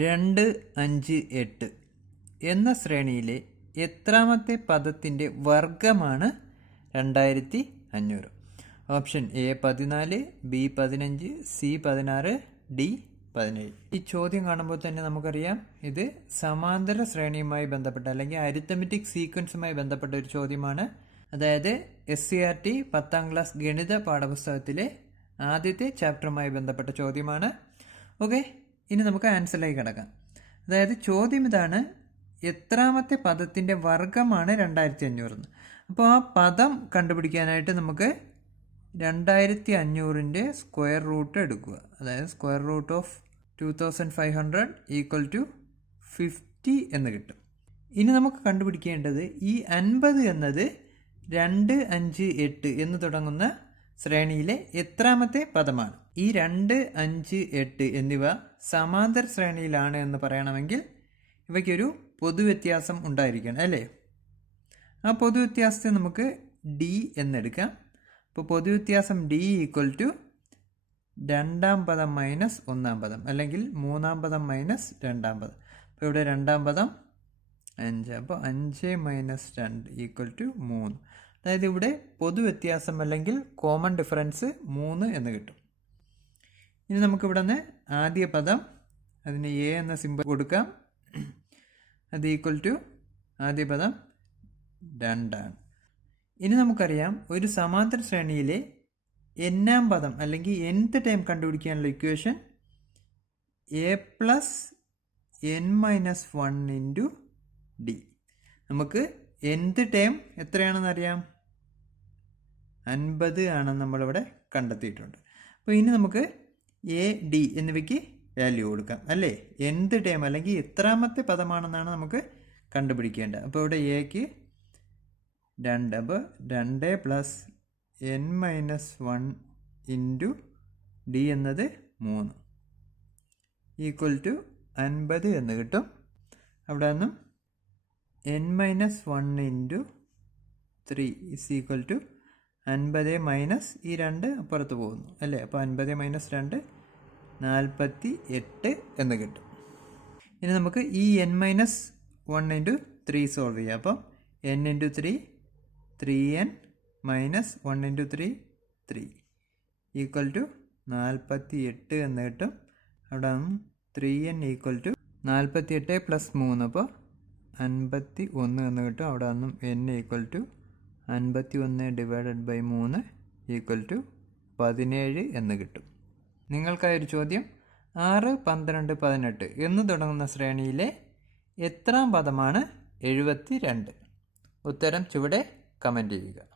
രണ്ട് അഞ്ച് എട്ട് എന്ന ശ്രേണിയിലെ എത്രാമത്തെ പദത്തിന്റെ വർഗമാണ് രണ്ടായിരത്തി അഞ്ഞൂറ്. ഓപ്ഷൻ എ പതിനാല് ബി പതിനഞ്ച് സി പതിനാറ് ഡി പതിനേഴ്. ഈ ചോദ്യം കാണുമ്പോൾ തന്നെ നമുക്കറിയാം ഇത് സമാന്തര ശ്രേണിയുമായി ബന്ധപ്പെട്ട അല്ലെങ്കിൽ അരിത്തമെറ്റിക് സീക്വൻസുമായി ബന്ധപ്പെട്ട ഒരു ചോദ്യമാണ്. അതായത് എസ് സി ആർ ടി പത്താം ക്ലാസ് ഗണിത പാഠപുസ്തകത്തിലെ ആദ്യത്തെ ചാപ്റ്ററുമായി ബന്ധപ്പെട്ട ചോദ്യമാണ്. ഓക്കെ ഇനി നമുക്ക് ആൻസറിലേക്ക് കിടക്കാം. അതായത് ചോദ്യം ഇതാണ് എത്രാമത്തെ പദത്തിന്റെ വർഗമാണ് രണ്ടായിരത്തി അഞ്ഞൂറ് അപ്പോൾ ആ പദം കണ്ടുപിടിക്കാനായിട്ട് നമുക്ക് രണ്ടായിരത്തി അഞ്ഞൂറിന്റെ സ്ക്വയർ റൂട്ട് എടുക്കുക. അതായത് square root of two thousand five hundred equal to fifty എന്ന് കിട്ടും. ഇനി നമുക്ക് കണ്ടുപിടിക്കേണ്ടത് ഈ അൻപത് എന്നത് രണ്ട് അഞ്ച് എട്ട് എന്ന് തുടങ്ങുന്ന ശ്രേണിയിലെ എത്രാമത്തെ പദമാണ്? ഈ രണ്ട് അഞ്ച് എട്ട് എന്നിവ സമാന്തർ ശ്രേണിയിലാണ് എന്ന് പറയണമെങ്കിൽ ഇവയ്ക്കൊരു പൊതുവ്യത്യാസം ഉണ്ടായിരിക്കണം അല്ലേ? ആ പൊതുവ്യത്യാസത്തെ നമുക്ക് ഡി എന്നെടുക്കാം. അപ്പോൾ പൊതുവ്യത്യാസം ഡി ഈക്വൽ ടു രണ്ടാം പദം മൈനസ് ഒന്നാം പദം അല്ലെങ്കിൽ മൂന്നാം പദം മൈനസ് രണ്ടാം പദം. അപ്പോൾ ഇവിടെ രണ്ടാം പദം അഞ്ച്. അപ്പോൾ അഞ്ച് മൈനസ് രണ്ട് ഈക്വൽ ടു മൂന്ന്. അതായത് ഇവിടെ പൊതുവ്യത്യാസം അല്ലെങ്കിൽ കോമൺ ഡിഫറൻസ് മൂന്ന് എന്ന് കിട്ടും. ഇനി നമുക്കിവിടെ നിന്ന് ആദ്യ പദം അതിന് എ എന്ന സിമ്പിൾ കൊടുക്കാം. അത് ഈക്വൽ ടു ആദ്യ പദം രണ്ടാണ് ഇനി നമുക്കറിയാം ഒരു സമാന്തര ശ്രേണിയിലെ എന്നാം പദം അല്ലെങ്കിൽ എൻത്ത് ടൈം കണ്ടുപിടിക്കാനുള്ള equation a plus n minus one into D നമുക്ക് nth ടേം എത്രയാണെന്ന് അറിയാം? അൻപത് ആണെന്ന് നമ്മളിവിടെ കണ്ടെത്തിയിട്ടുണ്ട്. അപ്പോൾ ഇനി നമുക്ക് എ ഡി എന്നിവയ്ക്ക് വാല്യൂ കൊടുക്കാം അല്ലേ? എന്ത് ടേം അല്ലെങ്കിൽ എത്രാമത്തെ പദമാണെന്നാണ് നമുക്ക് കണ്ടുപിടിക്കേണ്ടത്. അപ്പോൾ ഇവിടെ എക്ക് രണ്ട് അപ്പോൾ രണ്ട് plus n minus one into d എന്നത് മൂന്ന്. ഈക്വൽ ടു അൻപത് എന്ന് കിട്ടും. അവിടെ നിന്നും n minus one into three is equal to അൻപത് മൈനസ് ഈ രണ്ട് അപ്പുറത്ത് പോകുന്നു അല്ലേ? അപ്പോൾ അൻപത് മൈനസ് രണ്ട് നാൽപ്പത്തി എട്ട് എന്ന് കിട്ടും. ഇനി നമുക്ക് ഈ n minus one into three solve ചെയ്യാം. അപ്പം n into three three n minus one into three three equal to നാൽപ്പത്തി എട്ട് എന്ന് കിട്ടും. അവിടെ ത്രീ എൻ ഈക്വൽ ടു നാൽപ്പത്തി എട്ട് പ്ലസ് മൂന്ന്. അപ്പോൾ അൻപത്തി ഒന്ന് എന്ന് കിട്ടും. അവിടെ നിന്നും എൻ ഈക്വൽ ടു അൻപത്തി ഒന്ന് ഡിവൈഡഡ് ബൈ മൂന്ന് ഈക്വൽ ടു പതിനേഴ് എന്ന് കിട്ടും. നിങ്ങൾക്കായൊരു ചോദ്യം. ആറ് പന്ത്രണ്ട് പതിനെട്ട് എന്ന് തുടങ്ങുന്ന ശ്രേണിയിലെ എത്രാം പദമാണ് എഴുപത്തി രണ്ട് ഉത്തരം ചുവടെ കമന്റ് ചെയ്യുക.